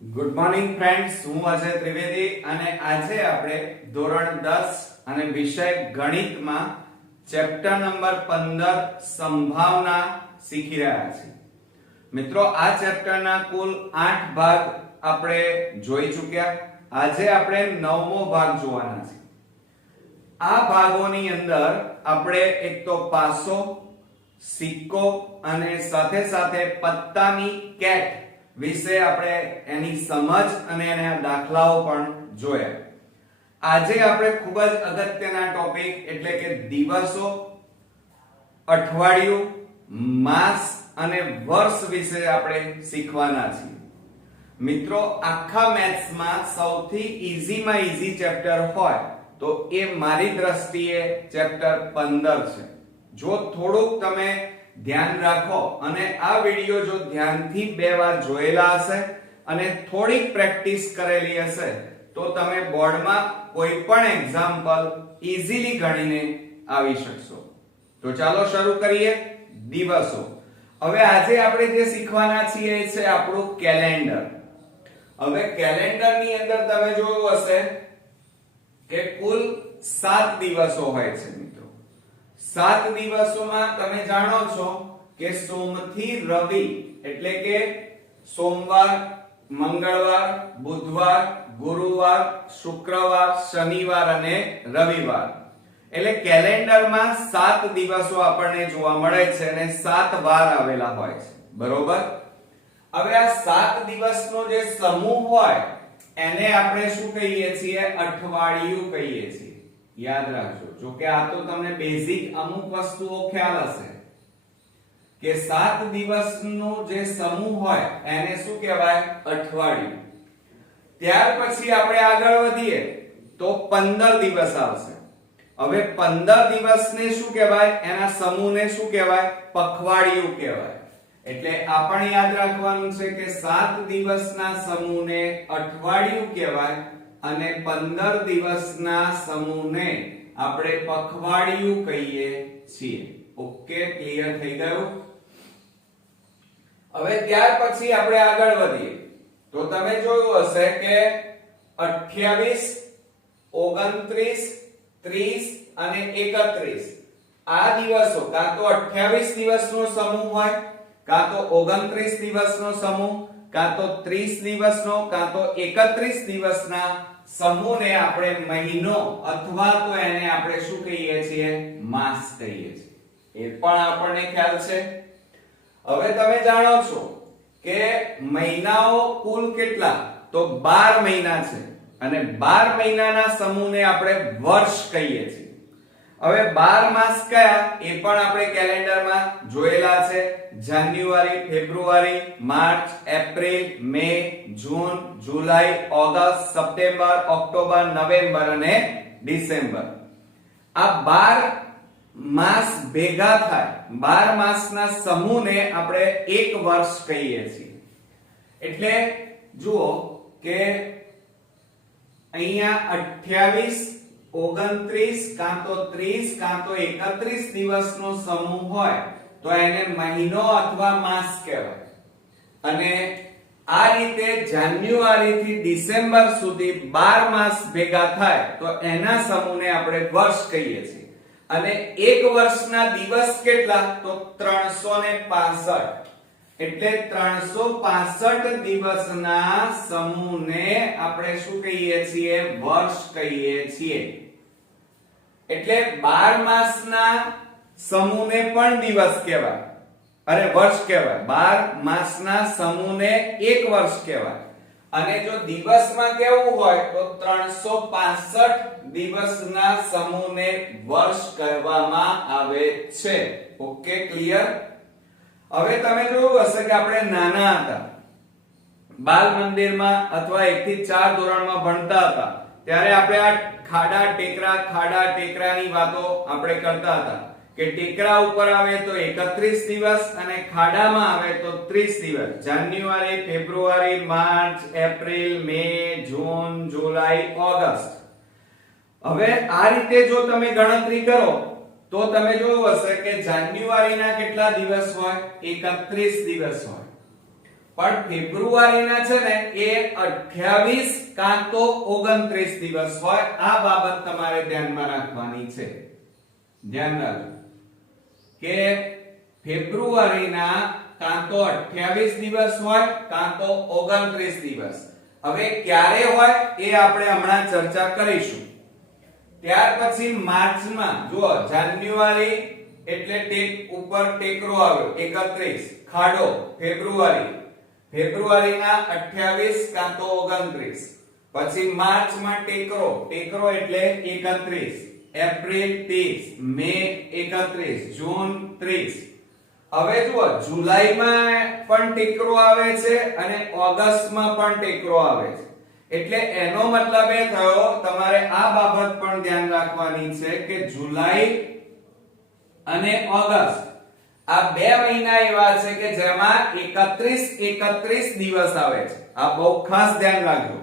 Good morning friends, હું અજય ત્રિવેદી અને આજે આપણે ધોરણ 10 અને વિષય ગણિતમાં ચેપ્ટર નંબર 15 સંભાવના શીખી રહ્યા છીએ. મિત્રો, આ ચેપ્ટરના કુલ 8 ભાગ આપણે જોઈ ચૂક્યા. આજે આપણે 9મો ભાગ જોવાના છે. આ ભાગોની અંદર આપણે એક તો પાસો, સિક્કો અને સાથે સાથે પત્તાની કેટ વિશે આપણે એની સમજ અને એના દાખલાઓ પણ જોયા. આજે આપણે ખૂબ જ અગત્યના ટોપિક એટલે કે દિવસો, અઠવાડિયું, માસ અને વર્ષ વિશે આપણે શીખવાના છીએ. મિત્રો, આખા મેથ્સમાં સૌથી ઈઝીમાં ઈઝી ચેપ્ટર હોય તો એ મારી દ્રષ્ટિએ ચેપ્ટર 15 છે. જો થોડુંક તમે ધ્યાન રાખો અને આ વિડિયો જો ધ્યાનથી 2 વાર જોયેલા હશે અને થોડીક પ્રેક્ટિસ કરેલી હશે તો તમે બોર્ડમાં કોઈ પણ એક્ઝામ્પલ ઈઝીલી ગણીને આવી શકશો. તો ચાલો શરૂ કરીએ. દિવસો. હવે આજે આપણે જે શીખવાના છીએ એ છે આપણું કેલેન્ડર. હવે કેલેન્ડરની અંદર તમે જોયું હશે કે કુલ 7 દિવસો હોય છે. 7 દિવસોમાં તમે જાણો છો કે સોમથી રવિ એટલે કે સોમવાર, મંગળવાર, બુધવાર, ગુરુવાર, શુક્રવાર, શનિવાર અને રવિવાર. એટલે કેલેન્ડરમાં 7 દિવસો આપણને જોવા મળે છે અને 7 વાર આવેલા હોય છે. બરોબર? હવે આ 7 દિવસનો જે સમૂહ હોય એને આપણે શું કહીએ છીએ? અઠવાડિયું કહીએ છીએ. યાદ રાખજો. જો કે આ તો તમને બેઝિક અમુક વસ્તુઓ ખ્યાલ હશે કે 7 દિવસનો જે સમૂહ હોય એને શું કહેવાય? અઠવાડિયું. ત્યાર પછી આપણે આગળ વધીએ તો 15 દિવસ આવશે. હવે 15 દિવસને શું કહેવાય? એના સમૂહને શું કહેવાય? પખવાડિયું કહેવાય. એટલે આપણે યાદ રાખવાનું છે કે 7 દિવસના સમૂહને અઠવાડિયું કહેવાય અને 15 દિવસના સમૂહને આપણે પખવાડિયું કહીએ છીએ. ઓકે, ક્લિયર થઈ ગયું? હવે ત્યાર પછી આપણે આગળ વધીએ તો તમે જોયું હશે કે 28, 29, 30 અને 31 આ દિવસો કાં તો 28 દિવસનો સમૂહ હોય, કાં તો 29 દિવસનો સમૂહ, કાં તો 30 દિવસનો, કાં તો 31 દિવસના સમૂહને આપણે મહિનો અથવા તો એને આપણે શું કહીએ છીએ? માસ કહીએ છીએ. એ પણ આપણને ખ્યાલ છે. હવે તમે જાણો છો કે મહિનાઓ કુલ કેટલા? તો 12 મહિના છે અને 12 મહિનાના સમૂહને આપણે વર્ષ કહીએ છીએ. હવે 12 માસ કયા? એ પણ આપણે કેલેન્ડરમાં જોયેલા છે. જાન્યુઆરી, ફેબ્રુઆરી, માર્ચ, એપ્રિલ, મે, જૂન, જુલાઈ, ઓગસ્ટ, સપ્ટેમ્બર, ઓક્ટોબર, નવેમ્બર અને ડિસેમ્બર. આ 12 માસ ભેગા થાય 12 માસના સમૂહને આપણે એક વર્ષ કહીએ છીએ. એટલે જુઓ કે અહીંયા 28, 29 કાં તો 30 કાં તો 31 દિવસનો સમૂહ હોય તો એને મહિનો અથવા માસ કહેવાય. અને આ રીતે જાન્યુઆરી થી ડિસેમ્બર સુધી 12 માસ ભેગા થાય તો એના સમૂહને આપણે વર્ષ કહીએ છીએ. અને એક વર્ષના દિવસ કેટલા? તો 365. એટલે 365 દિવસના સમૂહને આપણે શું કહીએ છીએ? વર્ષ કહીએ છીએ. એટલે 12 માસના સમૂહને પણ દિવસ કહેવાય અરે વર્ષ કહેવાય. 12 માસના સમૂહને એક વર્ષ કહેવાય. અને જો દિવસમાં કેવું હોય તો 365 દિવસના સમૂહને વર્ષ કહેવામાં આવે છે. Okay, clear? હવે તમે જોયું હશે કે આપણે નાના હતા, બાલ મંદિરમાં અથવા 1 થી 4 ધોરણમાં ભણતા હતા ત્યારે આપણે આ ખાડા ટેકરાની વાતો આપણે કરતા હતા કે ટેકરા ઉપર આવે તો 31 દિવસ અને ખાડામાં આવે તો 30 દિવસ. જાન્યુઆરી, ફેબ્રુઆરી, માર્ચ, એપ્રિલ, મે, જૂન, જુલાઈ, ઓગસ્ટ. હવે આ રીતે જો તમે ગણતરી કરો તો તમે જોયું હશે કે જાન્યુઆરીના કેટલા દિવસ હોય? 31 દિવસ હોય. પણ ફેબ્રુઆરીના છે ને એ 28 કાં તો 29 દિવસ હોય. આ બાબત તમારે ધ્યાનમાં રાખવાની છે. ધ્યાન રાખજો કે ફેબ્રુઆરીના કાં તો 28 દિવસ હોય કાં તો 29 દિવસ. હવે ક્યારે હોય એ આપણે હમણાં ચર્ચા કરીશું. ત્યાર પછી માર્ચમાં જુઓ, જાન્યુઆરી એટલે ટેક ઉપર ટેકરો આવ્યો 31, ખાડો ફેબ્રુઆરીના 28 કાં તો 29. પછી માર્ચમાં ટેકરો એટલે 31, એપ્રિલ 30, મે 31, જૂન 30. હવે જુઓ, જુલાઈમાં પણ ટેકરો આવે છે અને ઓગસ્ટમાં પણ ટેકરો આવે છે. એટલે એનો મતલબ એ થયો, તમારે આ બાબત પણ ધ્યાન રાખવાની છે કે જુલાઈ અને ઓગસ્ટ આ 2 મહિના એવા છે કે જેમાં 31 દિવસ આવે છે. આ બહુ ખાસ ધ્યાન રાખજો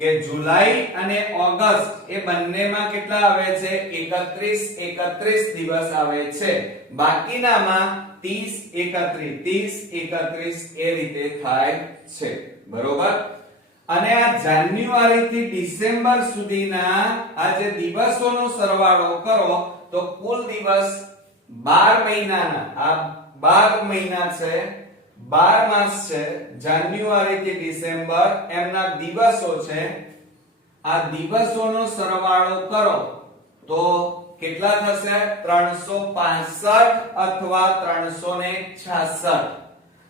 કે જુલાઈ અને ઓગસ્ટ એ બંનેમાં કેટલા આવે છે? 31 દિવસ આવે છે. બાકીનામાં 30 એ રીતે થાય છે. બરોબર? અને આ જાન્યુઆરી થી ડિસેમ્બર સુધીના આ જે દિવસોનો સરવાળો કરો તો કુલ દિવસ 12 મહિનાના, આ 12 મહિના છે, 12 માસ છે. જાન્યુઆરી થી ડિસેમ્બર એમના દિવસો છે. આ દિવસોનો સરવાળો કરો તો કેટલા થશે? 365 અથવા 366.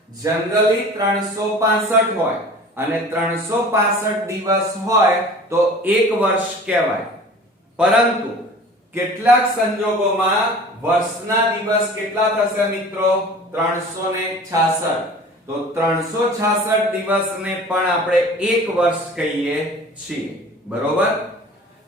જનરલી 365 હોય અને 365 દિવસ હોય તો એક વર્ષ કહેવાય. પરંતુ કેટલાક સંજોગોમાં વર્ષના દિવસ કેટલા થશે મિત્રો? 366. તો 366 દિવસને પણ આપણે એક વર્ષ કહીએ છીએ. બરોબર?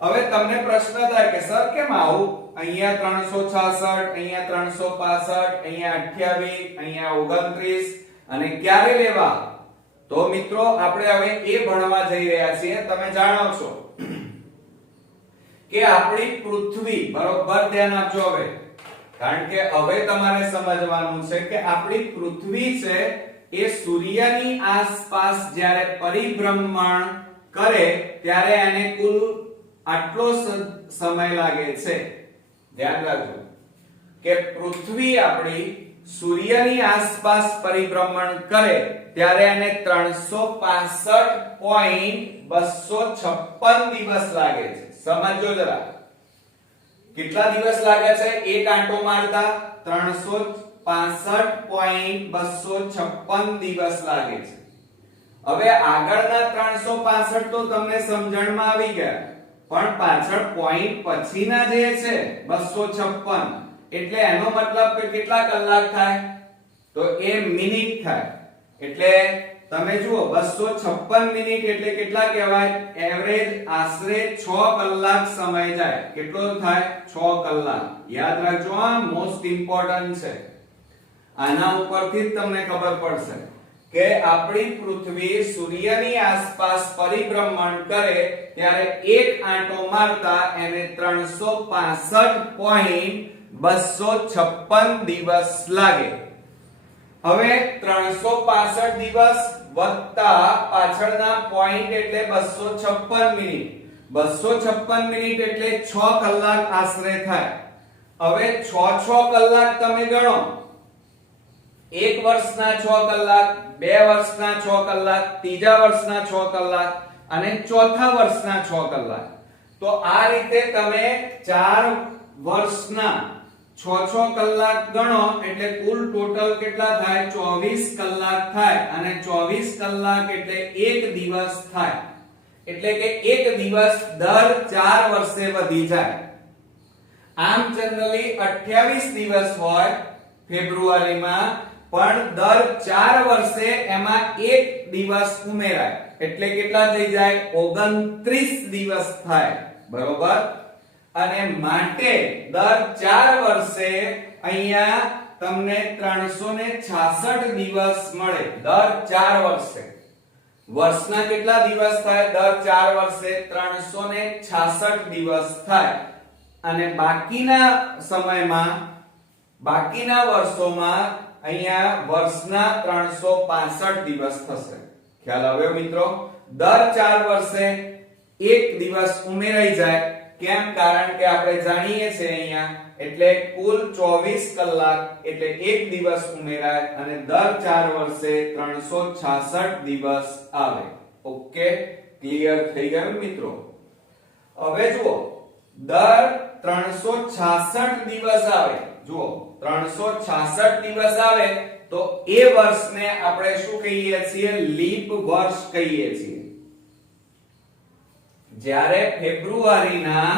હવે તમને પ્રશ્ન થાય કે સર કેમ આવું? અહીંયા 366, અહીંયા 365, અહીંયા 28, અહીંયા 29 અને ક્યારે લેવા? તો મિત્રો આપણે હવે એ ભણવા જઈ રહ્યા છીએ. તમે જાણો છો કે આપણી પૃથ્વી, બરોબર ધ્યાન આપજો હવે, કારણ કે હવે તમારે સમજવાનું છે કે આપણી પૃથ્વી છે એ સૂર્યની આસપાસ જ્યારે પરિભ્રમણ કરે ત્યારે એને કુલ આટલો સમય લાગે છે. ધ્યાન રાખજો કે પૃથ્વી આપણી સૂર્યની આસપાસ પરિભ્રમણ કરે ત્યારે એને 365.256 દિવસ લાગે છે. સમજો જરા, કેટલા દિવસ લાગે છે એક આંટો મારતા? 365.256 દિવસ લાગે છે. હવે આગળના 365 તો તમને સમજણમાં આવી ગયા, પણ પાછળ પોઈન્ટ પછીના જે છે 256, એટલે એનો મતલબ કે કેટલા કલાક થાય? તો એ મિનિટ થાય. એટલે તમે જુઓ 256 મિનિટ એટલે કેટલા કહેવાય? એવરેજ આશરે 6 કલાક સમય જાય. કેટલો થાય? 6 કલાક. યાદ રાખજો, આ મોસ્ટ ઇમ્પોર્ટન્ટ છે. આના ઉપરથી જ તમને ખબર પડશે કે આપણી પૃથ્વી સૂર્યની આસપાસ પરિભ્રમણ કરે ત્યારે એક આંટો મારતા એને 365.256 દિવસ લાગે. હવે 365 દિવસ વત્તા પાછળના પોઈન્ટ એટલે 256 મિનિટ. 256 મિનિટ એટલે 6 કલાક આશરે થાય. હવે 6 કલાક તમે ગણો. એક વર્ષના 6 કલાક, બે વર્ષના 6 કલાક, ત્રીજા વર્ષના 6 કલાક અને ચોથા વર્ષના 6 કલાક. તો આ રીતે તમે 4 વર્ષના 6 કલાક ગણો એટલે કુલ ટોટલ કેટલા થાય? 24 કલાક થાય. અને 24 કલાક એટલે એક દિવસ થાય. એટલે કે એક દિવસ દર 4 વર્ષે વધી જાય. આમ જનરલી 28 દિવસ હોય ફેબ્રુઆરીમાં, પણ દર 4 વર્ષે એમાં એક દિવસ ઉમેરાય એટલે કેટલા થઈ જાય? 29 દિવસ થાય. બરોબર? અને માટે દર 4 વર્ષે અહીંયા તમને 366 દિવસ મળે. દર 4 વર્ષે. વર્ષના કેટલા દિવસ થાય? દર 4 વર્ષે 366 દિવસ થાય. અને બાકીના સમયમાં, બાકીના વર્ષોમાં અહીંયા વર્ષના 365 દિવસ થશે. ખ્યાલ આવ્યો મિત્રો? દર 4 વર્ષે એક દિવસ ઉમેરાઈ જાય. કેમ? કારણ કે આપણે જાણીએ છીએ અહીંયા એટલે કુલ 24 કલાક એટલે એક દિવસ ઉમેરાય અને દર 4 વર્ષે 366 દિવસ આવે. ઓકે, ક્લિયર થઈ ગયું મિત્રો? હવે જુઓ, દર 366 દિવસ આવે. જુઓ, 366 દિવસ આવે તો એ વર્ષને આપણે શું કહીએ છીએ? લીપ વર્ષ કહીએ છીએ. જ્યારે ફેબ્રુઆરીના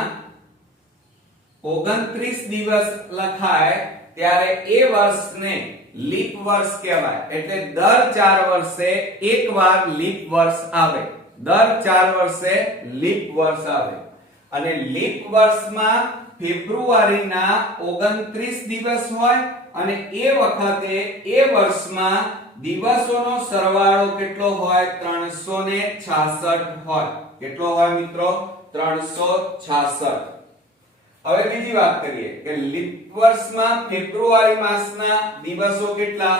29 દિવસ લખાય ત્યારે એ વર્ષને લીપ વર્ષ કહેવાય. એટલે દર 4 વર્ષે એકવાર લીપ વર્ષ આવે. દર 4 વર્ષે લીપ વર્ષ આવે અને લીપ વર્ષમાં ફેબ્રુઆરીના 29 દિવસ હોય અને એ વખતે એ વર્ષમાં દિવસોનો સરવાળો કેટલો હોય? 366 હોય. કેટલો હોય મિત્રો? 366. હવે બીજી વાત કરીએ કે લીપ વર્ષમાં ફેબ્રુઆરી માસના દિવસો કેટલા?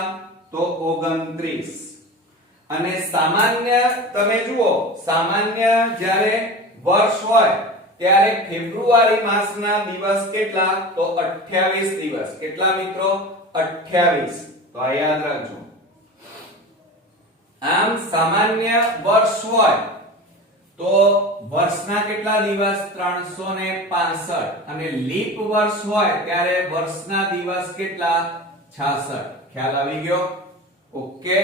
તો 29. અને સામાન્ય તમે જુઓ, સામાન્ય જ્યારે વર્ષ હોય ત્યારે ફેબ્રુઆરી માસના દિવસ કેટલા? તો 28 દિવસ. કેટલા મિત્રો? 28. તો આ યાદ રાખજો. આમ સામાન્ય વર્ષ હોય તો વર્ષના કેટલા દિવસ? 365. અને લીપ વર્ષ હોય ત્યારે વર્ષના દિવસ કેટલા? 66. ખ્યાલ આવી ગયો? Okay,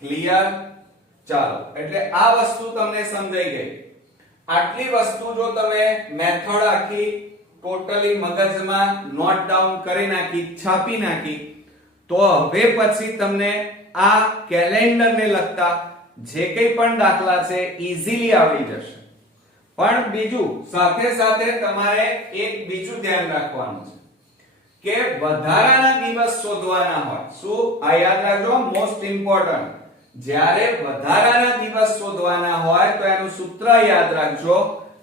clear? ચાલો, એટલે આ વસ્તુ તમને સમજાઈ ગઈ. આટલી વસ્તુ જો તમે મેથડ આખી ટોટલી મગજમાં નોટ ડાઉન કરી નાખી, છાપી નાખી, તો હવે પછી તમને આ કેલેન્ડરને લગતા જે કંઈ પણ દાખલા છે ઈઝીલી આવડી જશે. પણ બીજું સાથે સાથે તમારે એક બીજું ધ્યાન રાખવાનું છે કે વધારાના દિવસ શોધવાના હોય. શું? આ યાદ રાખજો, મોસ્ટ ઇમ્પોર્ટન્ટ. જ્યારે વધારાના દિવસ શોધવાના હોય તો એનું સૂત્ર યાદ રાખજો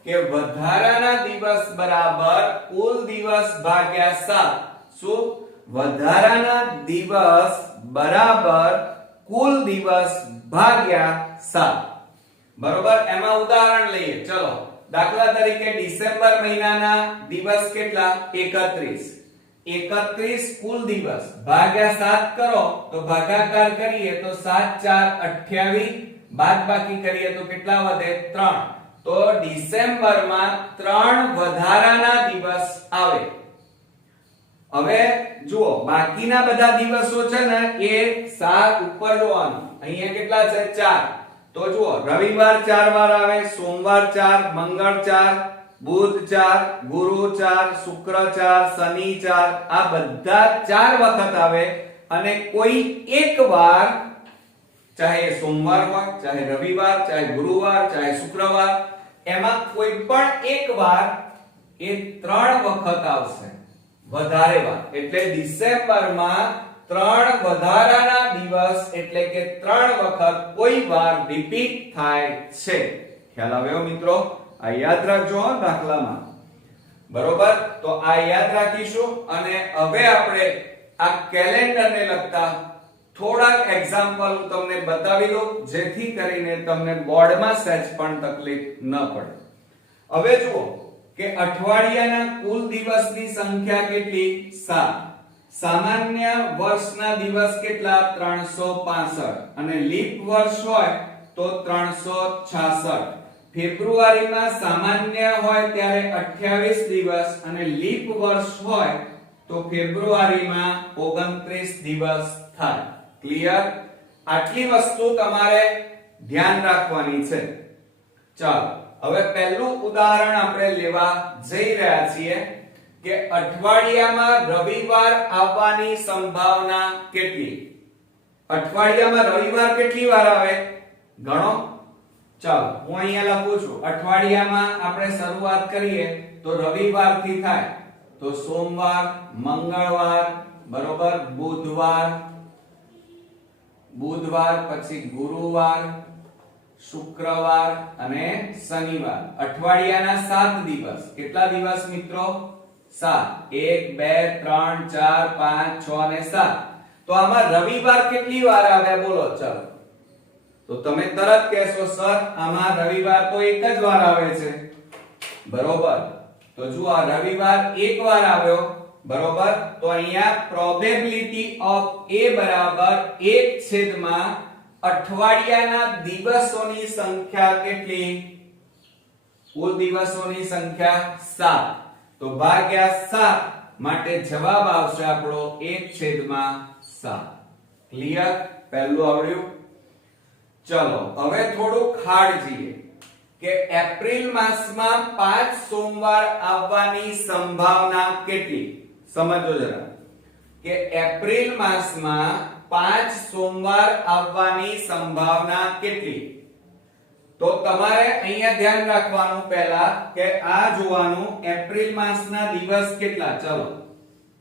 કે વધારાના દિવસ બરાબર કુલ દિવસ ભાગ્યા 7. શું? વધારાના દિવસ બરાબર કુલ દિવસ ભાગ્યા 7. બરોબર? એમાં ઉદાહરણ લઈએ. ચલો, દાખલા તરીકે ડિસેમ્બર મહિનાના દિવસ કેટલા? 31. 31 કુલ દિવસ ભાગ્યા 7 કરો તો ભાગાકાર કરીએ તો 7 4 28, બાદબાકી કરીએ તો કેટલા વધે? 3. તો ડિસેમ્બરમાં 3 વધારાના દિવસ આવે. હવે જુઓ, બાકીના બધા દિવસો છે ને એ 7 ઉપર જોવાનું. અહીંયા કેટલા છે? 4. તો જુઓ, રવિવાર 4 વાર આવે, સોમવાર 4, મંગળ 4, બુધ 4, ગુરુ 4, શુક્ર 4, શનિ 4, આ બધા 4 વખત આવે અને કોઈ એક વાર, ચાહે સોમવાર હોય, ચાહે રવિવાર, ચાહે ગુરુવાર, ચાહે શુક્રવાર, એમાં કોઈ પણ એક વાર એ 3 વખત આવશે. વધારે વાર એટલે ડિસેમ્બરમાં 3 વધારાના દિવસ એટલે કે 3 વખત કોઈ વાર રિપીટ થાય છે. ખ્યાલ આવ્યો મિત્રો? આ યાદ રાખજો દાખલામાં. બરોબર? તો આ યાદ રાખીશું અને હવે આપણે આ કેલેન્ડરને લગતા થોડાક એક્ઝામ્પલ હું તમને બતાવી દઉં જેથી કરીને તમને બોર્ડમાં સહેજ પણ તકલીફ ન પડે. હવે જુઓ કે અઠવાડિયાના કુલ દિવસની સંખ્યા કેટલી? 7. સામાન્ય વર્ષના દિવસ કેટલા? 365. અને લીપ વર્ષ હોય તો 366. ફેબ્રુઆરીમાં સામાન્ય હોય ત્યારે 28 દિવસ અને લીપ વર્ષ હોય તો ફેબ્રુઆરીમાં 29 દિવસ થાય. ક્લિયર? આટલી વસ્તુ તમારે ધ્યાન રાખવાની છે. ચાલો, હવે પહેલું ઉદાહરણ આપણે લેવા જઈ રહ્યા છીએ કે અઠવાડિયામાં રવિવાર આવવાની સંભાવના કેટલી? અઠવાડિયામાં રવિવાર કેટલી વાર આવે? ગણો. ચાલો, હું અહીંયા લખું છું. અઠવાડિયામાં આપણે શરૂઆત કરીએ તો રવિવારથી થાય તો સોમવાર, મંગળવાર, બરોબર, બુધવાર, પછી ગુરુવાર, શુક્રવાર અને શનિવાર. અઠવાડિયાના 7 દિવસ. કેટલા દિવસ મિત્રો? 7. 1 2 3 4 5 6 અને 7. તો તો આમાં રવિવાર કેટલી વાર આવ્યા બોલો ચાલો. તો તમે તરત કહેશો સર આમાં રવિવાર તો એક જ વાર આવે છે. બરોબર. તો જો આ રવિવાર એક વાર આવ્યો. બરોબર. તો અહીંયા પ્રોબેબિલિટી ઓફ a બરાબર 1/, અઠવાડિયાના દિવસોની સંખ્યા કેટલી? કુલ દિવસોની સંખ્યા 7. તો ભાગ્યા 7 માટે જવાબ આવશે આપણો 1/7. ક્લિયર? પહેલું આવડ્યું. ચલો હવે થોડું ખાડ જઈએ કે એપ્રિલ માસમાં 5 સોમવાર આવવાની સંભાવના કેટલી? સમજો જરા કે એપ્રિલ માસમાં 5 સોમવાર આવવાની સંભાવના કેટલી? તો તમારે અહીંયા ધ્યાન રાખવાનું પહેલા કે આ જોવાનું એપ્રિલ માસના દિવસ કેટલા. ચલો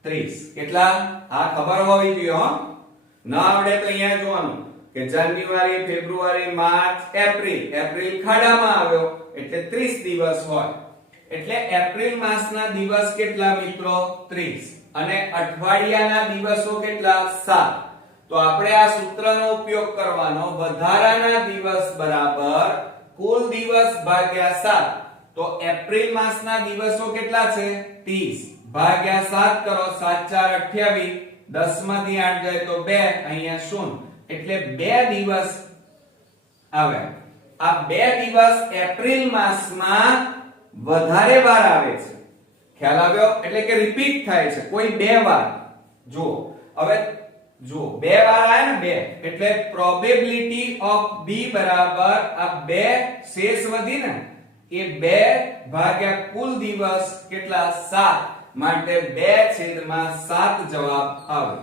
30. કેટલા? આ ખબર હોવી જોઈએ હો. ન આવડે તો અહીંયા જોવાનું કે જાન્યુઆરી, ફેબ્રુઆરી, માર્ચ, એપ્રિલ. એપ્રિલ ખાડામાં આવ્યો એટલે 30 દિવસ હોય. એટલે એપ્રિલ માસના દિવસ કેટલા મિત્રો? 30. અને અઠવાડિયાના દિવસો કેટલા? 7. તો આપણે આ સૂત્રનો ઉપયોગ કરવાનો. વધારાના દિવસ બરાબર કુલ દિવસ ભાગ્યા 7. તો એપ્રિલ માસના દિવસો કેટલા છે? 30 ભાગ્યા 7 કરો. 7 4 28. 10 માંથી 8 જાય તો 2. અહીંયા 0. એટલે 2 દિવસ આવે. આ 2 દિવસ એપ્રિલ માસમાં વધારે વાર આવે છે. ખ્યાલ આવ્યો? એટલે કે રિપીટ થાય છે. કોઈ 2 વાર. જો હવે જો 2 વાર આયા ને 2 એટલે પ્રોબેબિલિટી ઓફ b બરાબર આ 2 શેષ વધી ને એ 2 ભાગ્યા કુલ દિવસ કેટલા? 7. માટે 2/7 જવાબ આવે.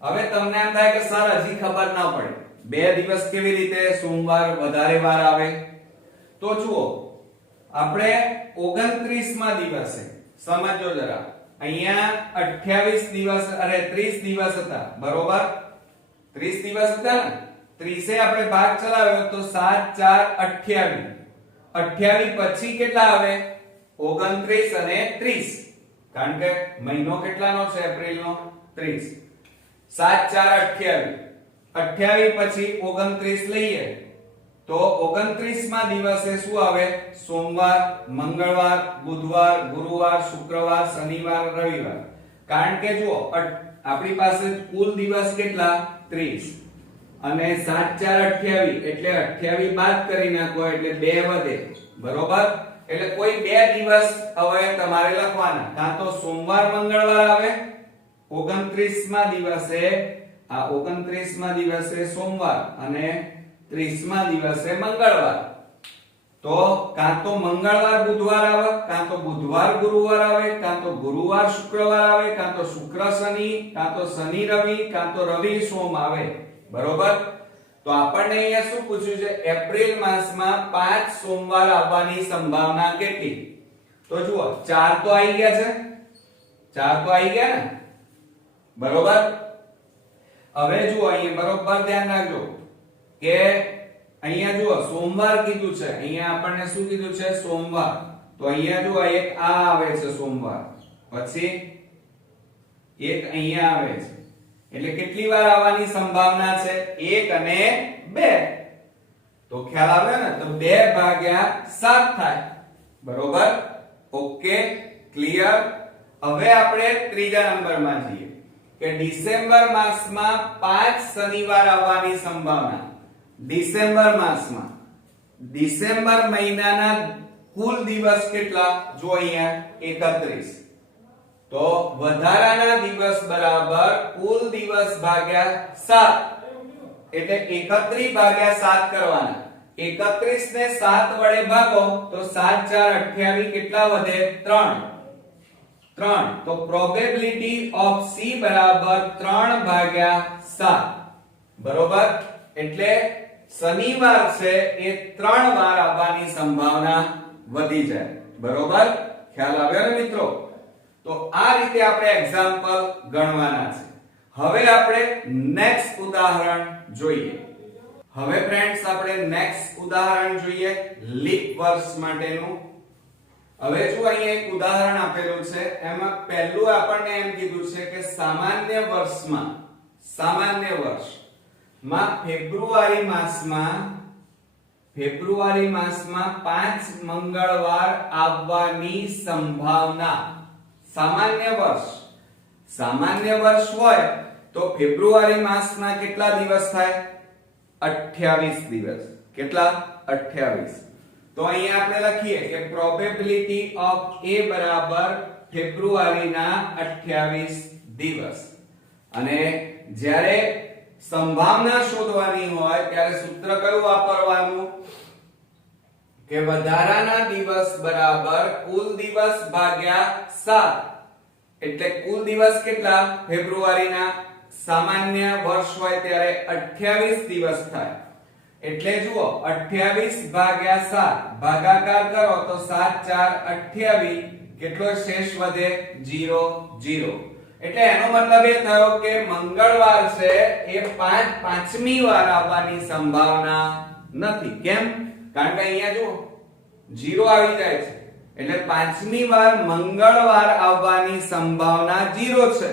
હવે તમને એમ થાય કે સર હજી ખબર ના પડે 2 દિવસ કેવી રીતે સોમવાર વધારે વાર આવે? તો જુઓ આપણે 29 માં દિવસે સમજો જરા. અહીંયા 28 દિવસ 30 દિવસ હતા. બરોબર. 30 દિવસ હતા ને 30 આપણે ભાગ ચલાવ્યો તો 7 4 28. 28 પછી કેટલા આવે? 29 અને 30. કારણ કે મહિનો કેટલાનો છે? એપ્રિલનો 30. 7 4 28. 28 પછી 29 લઈએ તો 29 માં દિવસે શું આવે? સોમવાર, મંગળવાર, બુધવાર, ગુરુવાર, શુક્રવાર, શનિવાર, રવિવાર. કારણ કે જુઓ આપણી પાસે કુલ દિવસ કેટલા? 30. અને 7 4 28 એટલે 28 બાદ કરી નાખો એટલે 2 વધે. બરોબર. એટલે કોઈ 2 દિવસ હવે તમારે લખવાના. કાં તો સોમવાર મંગળવાર આવે 29 માં દિવસે, આ 29 માં દિવસે સોમવાર અને 30 માં દિવસે મંગળવાર. તો કાં તો મંગળવાર બુધવાર આવે, કાં તો બુધવાર ગુરુવાર આવે, કાં તો ગુરુવાર શુક્રવાર આવે, કાં તો શુક્ર શનિ, કાં તો શનિ રવિ, કાં તો રવિ સોમ આવે. બરોબર. તો આપણને અહીંયા શું પૂછ્યું છે? એપ્રિલ માસમાં 5 સોમવાર આવવાની સંભાવના કેટલી? તો જુઓ 4 તો આવી ગયા છે. 4 તો આવી ગયા ને. બરોબર. હવે જુઓ અહીંયા બરોબર ધ્યાન રાખજો કે અહીંયા જુઓ સોમવાર કીધું છે. અહીંયા આપણને શું કીધું છે? સોમવાર. તો અહીંયા જુઓ એક આ આવે છે સોમવાર, પછી એક અહીંયા આવે છે. એટલે કેટલી વાર આવવાની સંભાવના છે? 1 અને 2. તો ખ્યાલ આવે ને? તો 2/7 થાય. બરોબર. Okay clear. હવે આપણે ત્રીજા નંબરમાં જઈએ કે ડિસેમ્બર માસમાં 5 શનિવાર આવવાની સંભાવના. ડિસેમ્બર માસમાં ડિસેમ્બર મહિનાના કુલ દિવસ કેટલા? જો અહીંયા 31. તો વધારાના દિવસ બરાબર કુલ દિવસ ભાગ્યા 7. એટલે 31/7 કરવાના. 31 ને 7 વડે ભાગો તો 7 4 28 કેટલા વધે? 3. તો પ્રોબેબિલિટી ઓફ c બરાબર 3/7. બરોબર. એટલે શનિવાર છે એ 3 વાર આવવાની સંભાવના વધી જાય. બરોબર. ખ્યાલ આવ્યો ને મિત્રો? તો આ રીતે આપણે એક્ઝામ્પલ ગણવાના છે. હવે આપણે નેક્સ્ટ ઉદાહરણ જોઈએ. હવે ફ્રેન્ડ્સ આપણે નેક્સ્ટ ઉદાહરણ જોઈએ લીપ વર્ષ માટેનું. હવે જો અહીંયા એક ઉદાહરણ આપેલું છે. એમાં પહેલું આપણને એમ કીધું છે કે સામાન્ય વર્ષમાં સામાન્ય વર્ષ માં ફેબ્રુઆરી માસમાં 5 મંગળવાર આવવાની સંભાવના. સામાન્ય વર્ષ હોય તો ફેબ્રુઆરી માસના કેટલા દિવસ થાય? 28 દિવસ. કેટલા? 28. તો અહીંયા આપણે લખીએ કે પ્રોબેબિલિટી ઓફ A બરાબર ફેબ્રુઆરીના 28 દિવસ. અને જ્યારે સંભાવના શોધવાની હોય ત્યારે સૂત્ર કયું વાપરવાનું? કે વધારાના દિવસ બરાબર કુલ દિવસ ભાગ્યા 7. એટલે કુલ દિવસ કેટલા? ફેબ્રુઆરીના સામાન્ય વર્ષ હોય ત્યારે 28 દિવસ થાય. એટલે જુઓ 28 ભાગ્યા 7 ભાગાકાર કરો તો 7 4 28. કેટલો શેષ વધે? 0 0. એટલે એનો મતલબ એ થયો કે મંગળવાર છે એ પાંચમી વાર આવવાની સંભાવના નથી. કેમ? કારણ કે અહીંયા જુઓ 0 આવી જાય છે. એટલે પાંચમી વાર મંગળવાર આવવાની સંભાવના 0 છે.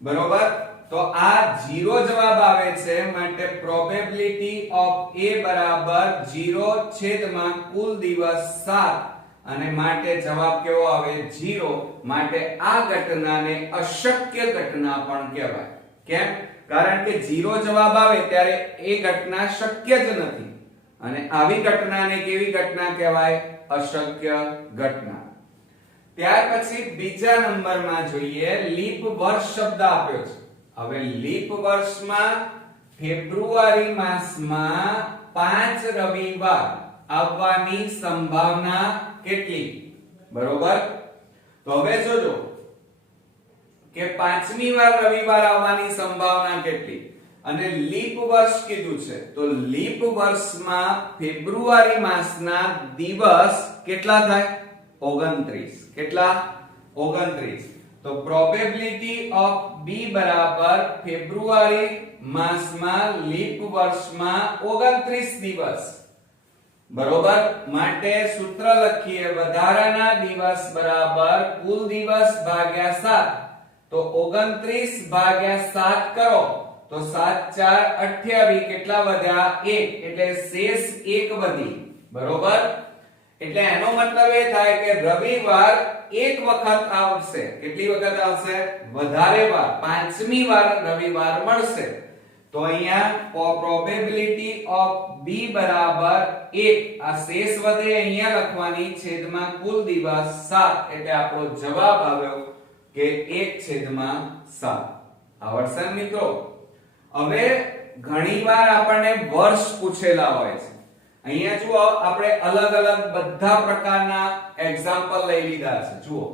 બરોબર? તો આ 0 જવાબ આવે છે. માટે પ્રોબેબિલિટી ઓફ A બરાબર 0 છેદમાં કુલ દિવસ 7. અને માટે જવાબ કેવો આવે? 0. માટે આ ઘટનાને અશક્ય ઘટના પણ કહેવાય. કેમ? કારણ કે 0 જવાબ આવે ત્યારે એ ઘટના શક્ય જ નથી. અને આવી ઘટનાને કેવી ઘટના કહેવાય? અશક્ય ઘટના. ત્યાર પછી બીજા નંબરમાં જોઈએ લીપ વર્ષ શબ્દ આપ્યો છે. હવે લીપ વર્ષમાં ફેબ્રુઆરી માસમાં 5 રવિવાર આવવાની સંભાવના કેટલી? બરોબર? તો હવે જોજો કે પાંચમી વાર રવિવાર આવવાની સંભાવના કેટલી? અને લીપ વર્ષ કીધું છે તો લીપ વર્ષમાં ફેબ્રુઆરી માસના દિવસ કેટલા થાય? 29. કેટલા? 29. તો પ્રોબેબિલિટી ઓફ B બરાબર ફેબ્રુઆરી માસમાં લીપ વર્ષમાં 29 દિવસ. બરોબર? માટે સૂત્ર લખીએ વધારાના દિવસ બરાબર કુલ દિવસ ભાગ્યા 7. તો 29 ભાગ્યા 7 કરો તો 7 4 28. કેટલા વધ્યા? 1. એટલે શેષ 1 વધી. બરોબર? એટલે એનો મતલબ એ થાય કે રવિવાર એક વખત આવશે. કેટલી વખત આવશે? વધારે વાર. પાંચમી વાર રવિવાર મળશે. તો અહીંયા પ્રોબેબિલિટી ઓફ B બરાબર 1. આ શેષ વધે અહીંયા લખવાની છેદમાં કુલ દિવસ 7. એટલે આપણો જવાબ આવ્યો કે 1/7. આવડશે મિત્રો? હવે ઘણીવાર આપણને વર્ષ પૂછેલા હોય છે. અહીંયા જુઓ આપણે અલગ અલગ બધા પ્રકારના એક્ઝામ્પલ લઈ લીધા છે. જુઓ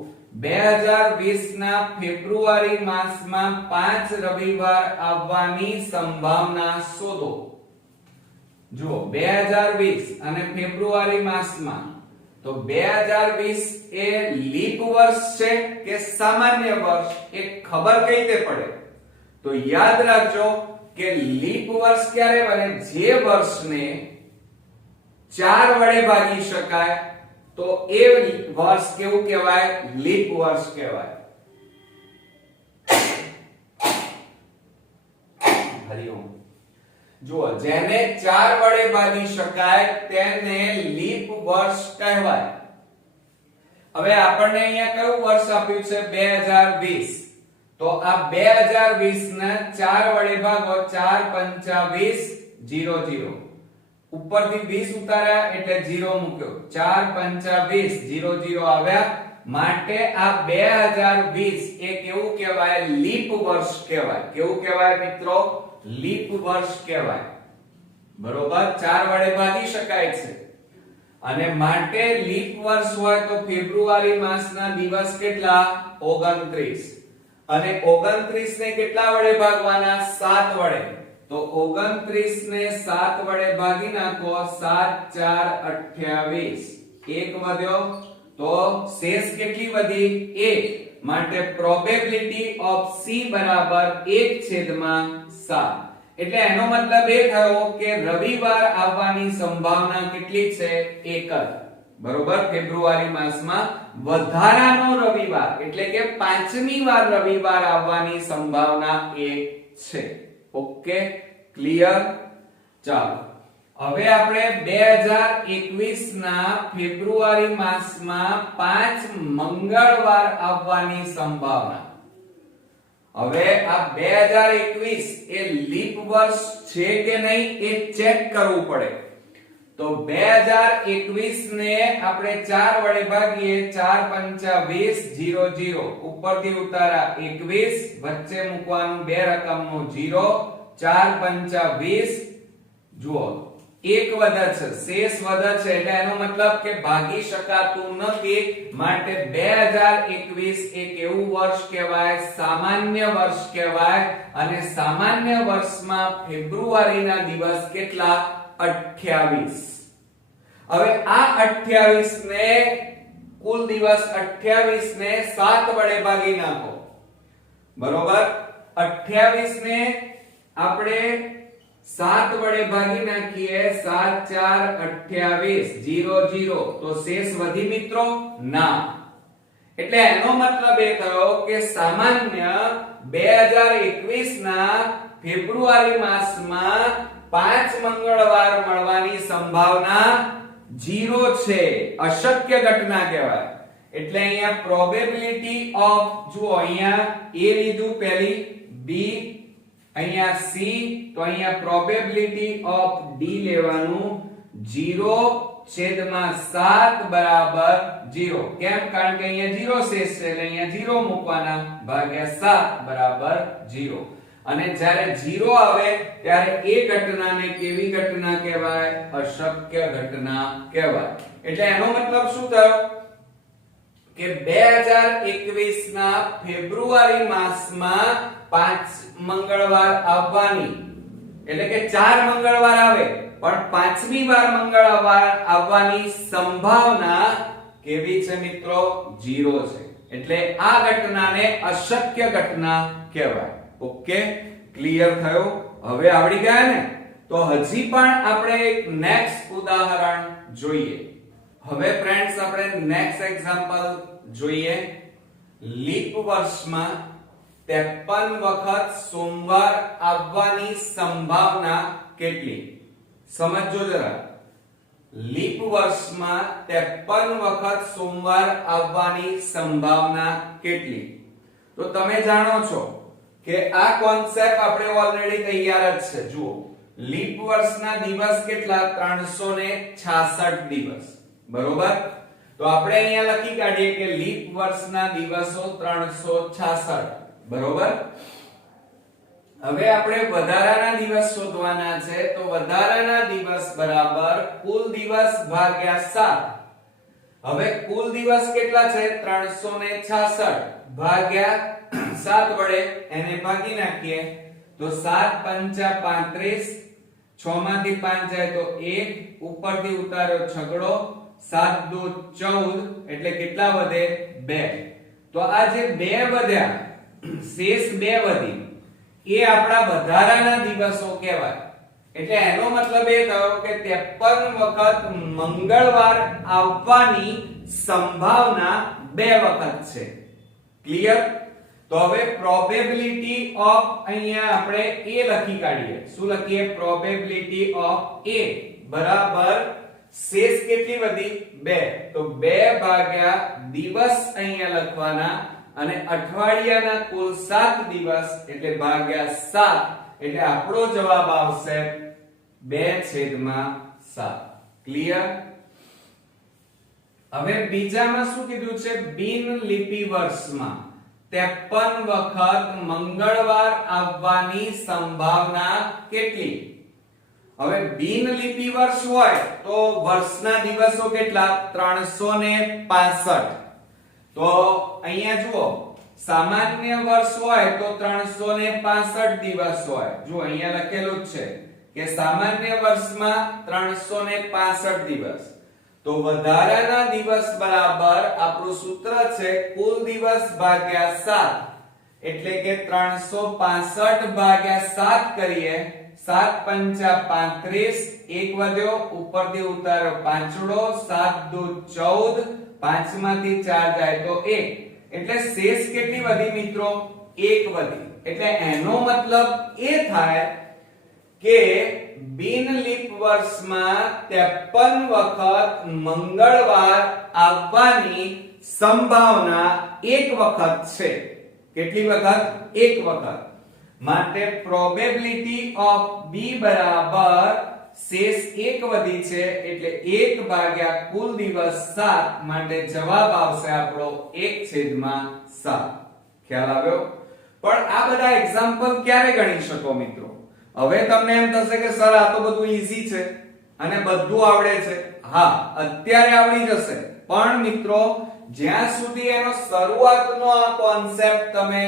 2020 ના ફેબ્રુઆરી માસમાં 5 રવિવાર આવવાની સંભાવના શોધો. જુઓ 2020 અને ફેબ્રુઆરી માસમાં. તો 2020 એ લીપ વર્ષ છે કે સામાન્ય વર્ષ એ ખબર કઈ રીતે પડે? તો યાદ રાખજો કે લીપ વર્ષ ક્યારે બને? જે વર્ષને 4 વડે ભાગી શકાય તો એ વર્ષ કેવું કહેવાય? લીપ વર્ષ કહેવાય. હરિઓમ. જુઓ જેને 4 વડે ભાગી શકાય તેને લીપ વર્ષ કહેવાય. હવે આપણને અહીંયા કયું વર્ષ આપ્યું છે? 2020. તો આ 2020 ને 4 વડે ભાગો 4 5 20 0 0. ઉપરથી 20 ઉતાર્યા એટલે 0 મૂક્યો. 4 5 20 0 0 આવ્યા. માટે આ 2020 એ કેવું કહેવાય? લીપ વર્ષ કહેવાય. કેવું કહેવાય મિત્રો? લીપ વર્ષ કહેવાય. બરોબર? 4 વડે ભાગી શકાય છે. અને માટે લીપ વર્ષ હોય તો ફેબ્રુઆરી માસના દિવસ કેટલા? 29. અને 29 ને કેટલા વડે ભાગવાના? 7 વડે. તો 29 ને 7 વડે ભાગી નાખો. 7 4 28. 1 વધ્યો તો શેષ કેટલી વધી? 1. માટે પ્રોબેબિલિટી ઓફ C બરાબર 1/7. એટલે એનો મતલબ એ થયો કે રવિવાર આવવાની સંભાવના કેટલી છે? 1 જ. બરોબર? ફેબ્રુઆરી માસમાં વધારાનો રવિવાર એટલે કે પાંચમી વાર રવિવાર આવવાની સંભાવના 1 છે. Okay, clear? ચાલો હવે આપણે 2021 ના ફેબ્રુઆરી માસમાં 5 મંગળવાર આવવાની સંભાવના. હવે આ 2021 એ લીપ વર્ષ છે કે નહીં એ ચેક કરવું પડે. તો 2021 ને આપણે 4 વડે ભાગીએ, 4 પંચા 20, 0 0 ઉપરથી ઉતારા 21, વચ્ચે મૂકવાનું બે રકમનો 0, 4 પંચા 20. જુઓ એક વધે છે, શેષ વધે છે, એટલે એનો મતલબ કે ભાગી શકાતું નથી. માટે 2021 એક એવું વર્ષ કહેવાય, સામાન્ય વર્ષ કહેવાય. અને સામાન્ય વર્ષમાં ફેબ્રુઆરીના દિવસ કેટલા? 28. હવે આ 28 ને કુલ દિવસ 28 ને 7 વડે ભાગી નાખો. બરોબર? 28 ને આપણે 7 વડે ભાગી નાખીએ, 7 4 28, 0 0 તો શેષ વધી મિત્રો? ના. એટલે એનો મતલબ એ થયો કે સામાન્ય 2021 ના ફેબ્રુઆરી માસમાં 5 મંગળવાર મળવાની સંભાવના 0 છે. અશક્ય ઘટના કહેવાય. એટલે અહીંયા પ્રોબેબિલિટી ઓફ, જુઓ અહીંયા a લીધું પહેલી, b અહીંયા c, તો અહીંયા પ્રોબેબિલિટી ઓફ d લેવાનું 0/7 બરાબર 0. કેમ? કારણ કે અહીંયા 0 શેષ છે એટલે અહીંયા 0 મૂકવાના, ભાગ્યા 7 બરાબર 0. અને જ્યારે 0 આવે ત્યારે એ ઘટનાને કેવી ઘટના કહેવાય? અશક્ય ઘટના કહેવાય. એટલે એનો મતલબ શું થયો કે 2021 ના ફેબ્રુઆરી માસમાં 5 મંગળવાર આવવાની, એટલે કે 4 મંગળવાર આવે પણ 5મી વાર મંગળવાર આવવાની સંભાવના કેવી છે મિત્રો? 0 છે. એટલે આ ઘટનાને અશક્ય ઘટના કહેવાય. ઓકે, ક્લિયર થયો? હવે આવડી ગયા ને? તો હજી પણ આપણે એક નેક્સ્ટ ઉદાહરણ જોઈએ. હવે ફ્રેન્ડ્સ આપણે નેક્સ્ટ એક્ઝામ્પલ જોઈએ. લીપ વર્ષમાં 53 વખત સોમવાર આવવાની સંભાવના કેટલી? સમજો જરા. લીપ વર્ષમાં 53 વખત સોમવાર આવવાની સંભાવના કેટલી? તો તમે જાણો છો કે આ કોન્સેપ્ટ આપણે ઓલરેડી તૈયાર જ છે. જુઓ, લીપ વર્ષના દિવસ કેટલા? 366 દિવસ. બરોબર? તો આપણે અહીંયા લખી કાઢીએ કે લીપ વર્ષના દિવસો 366. બરોબર? હવે આપણે વધારાના દિવસ શોધવાના છે. તો વધારાના દિવસ બરાબર કુલ દિવસ ભાગ્યા 7. હવે કુલ દિવસ કેટલા છે? 366 ભાગ્યા 7 વડે એને ભાગી નાખીએ તો 7 પંચા 35, 6 માંથી 5 જાય તો 1, ઉપરથી ઉતાર્યો છગડો, 7 દુ 14, એટલે કેટલા વધે? 2. તો આ જે 2 વધ્યા, શેષ 2 વધી, એ આપણા વધારાના દિવસો કહેવાય. એટલે એનો મતલબ એ થયો કે 53 વખત મંગળવાર આવવાની સંભાવના 2 વખત છે. ક્લિયર? તો હવે પ્રોબેબિલિટી ઓફ, અહીંયા આપણે a લખી કાઢીએ. શું લખીએ? પ્રોબેબિલિટી ઓફ a બરાબર શેષ કેટલી વધી? 2. તો 2 ભાગ્યા દિવસ અહીંયા લખવાના, અને અઠવાડિયાના કુલ 7 દિવસ એટલે ભાગ્યા 7, એટલે આપણો જવાબ આવશે 2/7. ક્લિયર? હવે બીજામાં શું કીધું છે? બિન લીપી વર્ષમાં 53 વખત મંગળવાર આવવાની સંભાવના કેટલી? હવે બિન લીપી વર્ષ હોય તો વર્ષના દિવસો કેટલા? 365. તો અહીંયા જુઓ, સામાન્ય વર્ષ હોય તો 365 દિવસ હોય. જો અહીંયા લખેલું જ છે કે સામાન્ય વર્ષમાં 365 દિવસ. તો વધારાના દિવસ બરાબર આપણું સૂત્ર છે કુલ દિવસ ભાગ્યા 7, એટલે કે 365 ભાગ્યા 7 કરીએ, 7 પંચા 35, 1 વધ્યો, ઉપરથી ઉતાર્યો પાંચડો, 7 દુ 14, 5 માંથી 4 જાય તો 1, એટલે શેષ કેટલી વધી મિત્રો? 1 વધી. એટલે એનો મતલબ એ થાય કે બિન લીપ વર્ષમાં 53 વખત મંગળવાર આવવાની સંભાવના એક વખત છે. કેટલી વખત? એક વખત. માટે પ્રોબેબિલિટી ઓફ b બરાબર શેષ 1 વધી છે એટલે 1 ભાગ્યા કુલ દિવસ 7. માટે જવાબ આવશે આપણો 1/7. ખ્યાલ આવ્યો? પણ આ બધા એક્ઝામ્પલ ક્યારે ગણી શકો મિત્રો? હવે તમને એમ થશે કે સર આ તો બધું ઈઝી છે અને બધું આવડે છે. હા, અત્યારે આવડી જશે, પણ મિત્રો જ્યાં સુધી એનો શરૂઆતનો આ કોન્સેપ્ટ તમે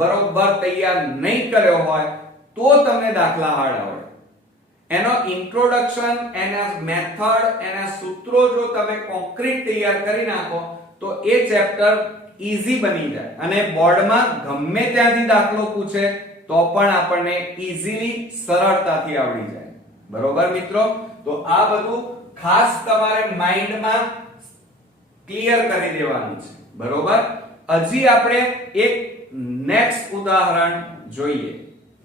બરોબર તૈયાર નહીં કર્યો હોય તો તમને દાખલા હાર્ડ આવડે. એનો ઇન્ટ્રોડક્શન, એના મેથડ, એના સૂત્રો જો તમે કોન્ક્રીટ તૈયાર કરી નાખો તો એ ચેપ્ટર ઈઝી બની જાય અને બોર્ડમાં ગમે ત્યાંથી દાખલો પૂછે તો પણ આપણને ઈઝીલી સરળતાથી આવડી જાય. બરોબર મિત્રો? તો આ બધું ખાસ તમારે માઇન્ડમાં ક્લિયર કરી દેવાનું છે. બરોબર? હજી આપણે એક નેક્સ્ટ ઉદાહરણ જોઈએ.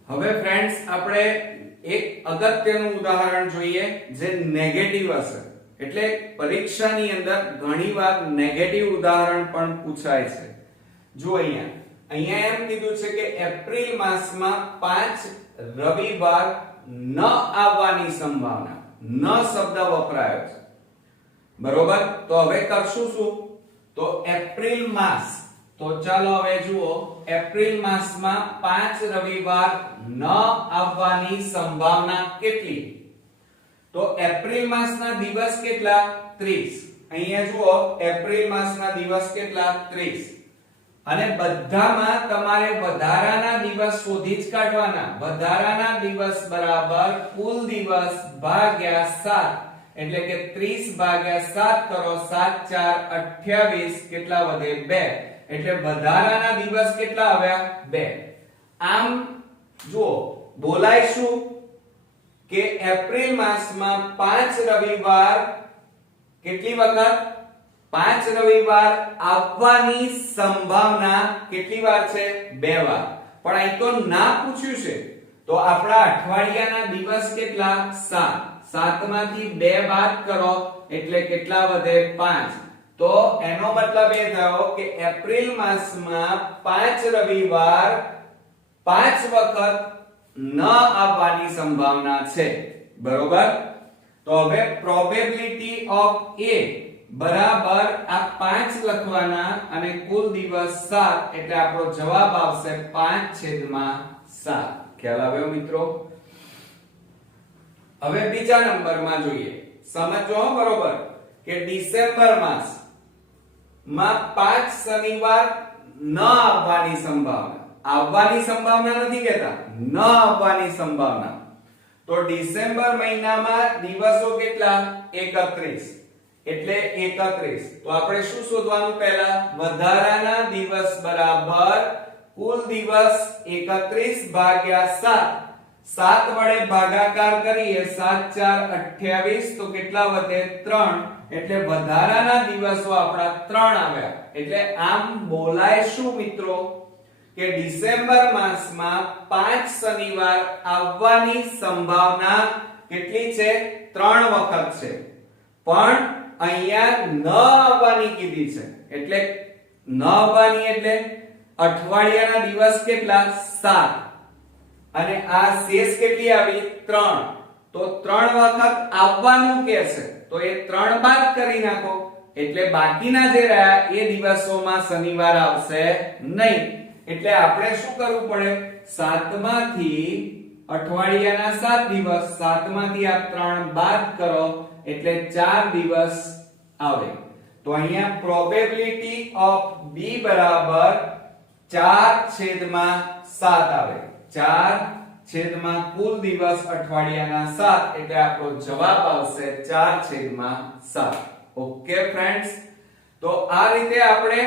હવે ફ્રેન્ડ્સ આપણે એક અગત્યનું ઉદાહરણ જોઈએ જે નેગેટિવ હશે. એટલે પરીક્ષાની અંદર ઘણીવાર નેગેટિવ ઉદાહરણ પણ પૂછાય છે. જો અહીંયા એમ કીધું છે કે એપ્રિલ માસમાં 5 રવિવાર ન આવવાની સંભાવના. ન શબ્દ વપરાયો છે. બરોબર? તો હવે કરશું શું? તો એપ્રિલ માસ, તો ચાલો હવે જુઓ, એપ્રિલ માસમાં 5 રવિવાર ન આવવાની સંભાવના કેટલી? તો એપ્રિલ માસના દિવસ કેટલા? 30. અહીંયા જુઓ, એપ્રિલ માસના દિવસ કેટલા? 30. અને બધામાં તમારે વધારાના દિવસ શોધી જ કાઢવાના. વધારાના દિવસ બરાબર કુલ દિવસ ભાગ્યા 7. એટલે કે 30 ભાગ્યા 7 કરો, 7 4 28. કેટલા વધે? 2. એટલે વધારાના દિવસ કેટલા આવ્યા? 2. આમ જુઓ, બોલાય શું કે એપ્રિલ માસમાં 5 રવિવાર કેટલી વખત? 5 રવિવાર આવવાની સંભાવના કેટલી વાર છે? 2 વાર. પણ અહીં તો ના પૂછ્યું છે. તો આપણા અઠવાડિયાના દિવસ કેટલા? 7. 7 માંથી 2 બાદ કરો એટલે કેટલા વધે? 5. તો એનો મતલબ એ થયો કે એપ્રિલ માસમાં 5 રવિવાર 5 વખત ન આવવાની સંભાવના છે. બરોબર? તો હવે પ્રોબેબિલિટી ઓફ A બરાબર આ 5 લખવાના અને કુલ દિવસ 7. એટલે આપણો જવાબ આવશે 5/7. ખ્યાલ આવ્યો મિત્રો? હવે બીજા નંબરમાં જોઈએ. સમજો બરોબર કે ડિસેમ્બર માસ માં 5 શનિવાર ન આવવાની સંભાવના. આવવાની સંભાવના નથી કહેતા, ન આવવાની સંભાવના. તો ડિસેમ્બર મહિનામાં દિવસો કેટલા? 31. એટલે 31. તો આપણે શું શોધવાનું? પહેલા વધારાના દિવસ બરાબર કુલ દિવસ 31 ભાગ્યા 7. 7 વડે ભાગાકાર કરીએ, 7 4 28. તો કેટલા વધે? 3. એટલે વધારાના દિવસો આપણા 3 આવ્યા. એટલે આમ બોલાય શું મિત્રો કે ડિસેમ્બર માસમાં 5 શનિવાર આવવાની સંભાવના કેટલી છે? 3 વખત છે. પણ અહીંયા ન આવવાની કીધી છે. એટલે ન આવવાની એટલે અઠવાડિયાના દિવસ કેટલા? 7. અને આ શેષ કેટલી આવી? 3. તો 3 વખત આવવાનું કે છે, તો એ 3 બાદ કરી નાખો એટલે બાકીના જે રહ્યા એ દિવસોમાં શનિવાર આવશે નહીં. એટલે આપણે શું કરવું પડે? 7 માંથી અઠવાડિયાના 7 દિવસ, 7 માંથી આ 3 બાદ કરો એટલે 4 દિવસ આવે. તો અહીંયા પ્રોબેબિલિટી ઓફ B બરાબર 4/7 આવે. 4 કુલ દિવસ અઠવાડિયાના 7. એટલે આપણો જવાબ આવશે 4/7. Okay friends? તો આ રીતે આપણે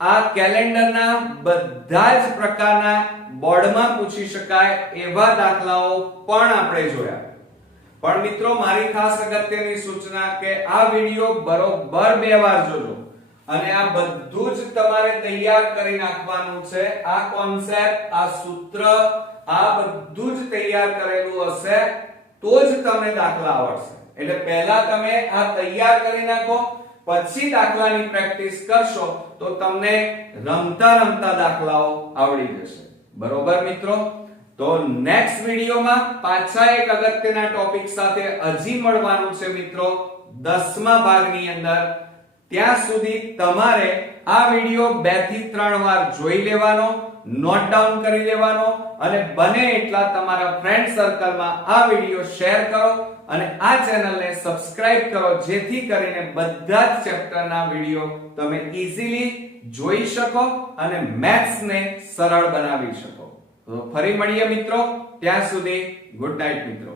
આ કેલેન્ડરના બધા જ પ્રકારના બોર્ડમાં પૂછી શકાય એવા દાખલાઓ પણ આપણે જોયા. પણ મિત્રો મારી ખાસ અગત્યની સૂચના કે આ વિડિયો બરોબર 2 વાર જોજો અને આ બધું જ તમારે તૈયાર કરી નાખવાનું છે. આ કોન્સેપ્ટ, આ સૂત્ર, આ બધું જ તૈયાર કરેલું હશે તો જ તમને દાખલા આવડશે. એટલે પહેલા તમે આ તૈયાર કરી નાખો, પછી દાખલાની પ્રેક્ટિસ કરશો તો તમને રમતા રમતા દાખલાઓ આવડી જશે. બરોબર મિત્રો? તો નેક્સ્ટ વિડિયોમાં પાછા એક અગત્યના ટોપિક સાથે હજી મળવાનું છે મિત્રો, 10મા ભાગની અંદર. ત્યાં સુધી તમારે આ વિડિયો 2 થી 3 વાર જોઈ લેવાનો, નોટ ડાઉન કરી લેવાનો અને બને એટલા તમારા ફ્રેન્ડ સર્કલમાં આ વિડિયો શેર કરો અને આ ચેનલને સબસ્ક્રાઇબ કરો, જેથી કરીને બધા જ ચેપ્ટરના વિડિયો તમે ઈઝીલી જોઈ શકો અને મેથ્સને સરળ બનાવી શકો. તો ફરી મળીએ મિત્રો, ત્યાં સુધી ગુડ નાઈટ મિત્રો.